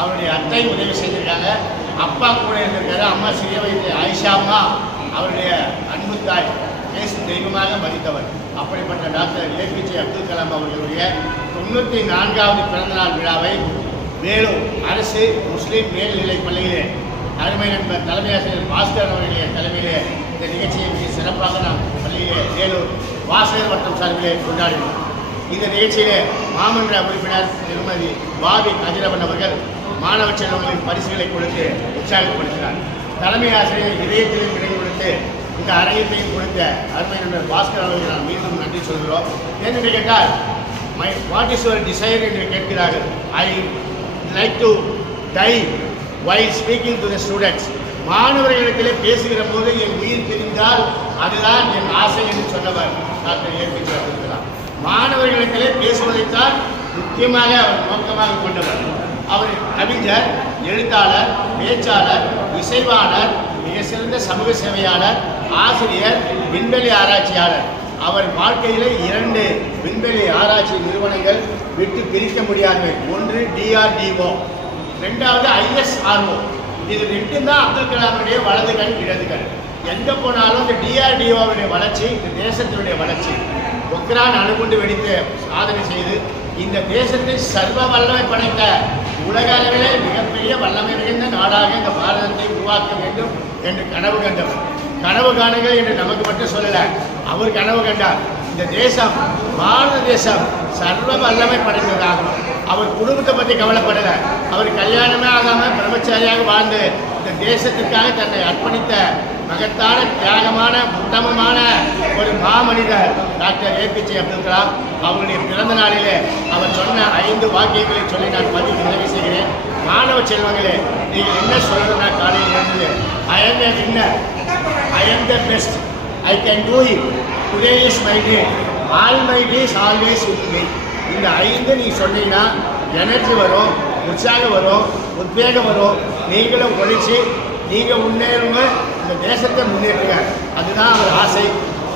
அவருடைய அத்தை உதவி செய்திருக்காங்க. அப்பா கூட இருந்திருக்காரு. அம்மா சிறிய வயதில் ஆயிஷா அம்மா அவருடைய அன்பு தாய், பேசும் தெய்வமாக மதித்தவர். அப்படிப்பட்ட டாக்டர் ஏபிஜே அப்துல் கலாம் அவர்களுடைய 94வது பிறந்தநாள் விழாவை வேலூர் அரசு முஸ்லீம் மேல்நிலைப் பள்ளியிலே அருமை நண்பர் தலைமை ஆசிரியர் பாஸ்கர் அவர்களுடைய தலைமையிலே இந்த நிகழ்ச்சியை மிக சிறப்பாக நாம் பள்ளியிலே வேலூர் வாசகர் வட்டம் சார்பிலே கொண்டாடினோம். இந்த நிகழ்ச்சியிலே மாமன்ற உறுப்பினர் திருமதி பாபி கதிரவன் அவர்கள் மாணவ செல்வங்களின் பரிசுகளை கொடுத்து உற்சாகப்படுத்தினார். தலைமை ஆசிரியர் இதயத்திலும் இடம் கொடுத்து இந்த அரங்கத்தையும் கொடுத்த அருமை நண்பர் பாஸ்கர் அவர்கள் நாம் மீண்டும் நன்றி சொல்கிறோம். ஏனென்று கேட்டால் வாட் இஸ் யுவர் டிசைர் என்று கேட்கிறார்கள். I like to tie while speaking to the students. மாணவர்களிடத்திலே பேசுகிற போது என் உயிர் பிரிந்தால் அதுதான் என் ஆசை என்று சொன்னவர் டாக்டர் ஏபிஜே அப்துல் கலாம். மாணவர்களிடத்திலே பேசுவதைத்தான் முக்கியமாக அவர் நோக்கமாக கொண்டவர். அவர் கவிஞர், எழுத்தாளர், பேச்சாளர், இசைவாளர், மிக சிறந்த சமூக சேவையாளர், ஆசிரியர், விண்வெளி ஆராய்ச்சியாளர். அவர் வாழ்க்கையிலே 2 விண்வெளி ஆராய்ச்சி நிறுவனங்கள் விட்டு பிரிக்க முடியாதவை. ஒன்று DRDO, 2வது ISRO. இது 2 தான் அப்துல் கலாமுடைய வலது கண் இடது கண். எங்கே போனாலும் இந்த DRDOவுடைய வளர்ச்சி இந்த தேசத்தினுடைய வளர்ச்சி. பொக்ரான் அணுகுண்டு வெடித்து சாதனை செய்து இந்த தேசத்தை சர்வ வல்லமை படைத்த உலக அளவிலே மிகப்பெரிய வல்லமை மிகுந்த நாடாக இந்த பாரதத்தை உருவாக்க வேண்டும் என்று கனவு கண்டவர். கனவு காணுங்கள் என்று நமக்கு மட்டும் சொல்லலை, அவர் கனவு கண்டார். இந்த தேசம், பாரத தேசம் சர்வ வல்லமை படைத்ததாகணும். அவர் குடும்பத்தை பற்றி கவலைப்படலை. அவர் கல்யாணமே ஆகாமல் பிரம்மச்சாரியாக வாழ்ந்து இந்த தேசத்திற்காக தன்னை அர்ப்பணித்த மகத்தான தியாகமான உத்தமமான ஒரு மாமனிதர் டாக்டர் ஏபிஜே அப்துல் கலாம். அவருடைய பிறந்த நாளிலே அவர் சொன்ன 5 வாக்கியங்களை சொல்லி நான் பதிவு நிறைவு செய்கிறேன். மாணவ செல்வங்களே, நீங்கள் என்ன சொல்லணும்னா காலையில் இருந்தது, I M A winner, I am the best, I can do it, today is my day, all my days always with me. இந்த 5 நீ சொன்னீங்கன்னா எனர்ஜி வரும், உற்சாகம் வரும், உத்வேகம் வரும். நீங்களும் ஒழிச்சு நீங்கள் முன்னேறுங்க, இந்த தேசத்தை முன்னேற்றுங்க. அதுதான் அவர் ஆசை,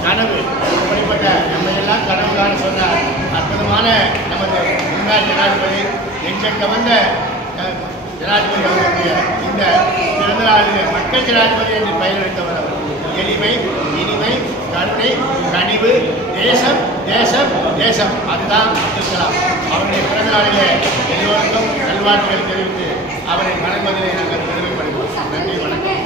கனவு. அப்படிப்பட்ட நம்ம எல்லாம் கனவு காண சொன்ன அற்புதமான நமது முன்னாள் ஜனாதிபதி, எங்கள் கவர்ந்த ஜனாதிபதி அவர்களுடைய இந்த பிறந்த நாளில் மக்கள் ஜனாதிபதி என்று பெயர் வைத்தவர் அவர். எளிமை, இனிமை, கருணை, கனிவு, தேசம் தேசம் தேசம். அதுதான் அப்துல் கலாம். அவருடைய பிறந்த நாளிலே எல்லோருக்கும் நல்வாழ்த்துக்கள் தெரிவித்து அவரை வணங்குவதிலே நாங்கள் பெருமைப்படுகிறோம். நன்றி, வணக்கம்.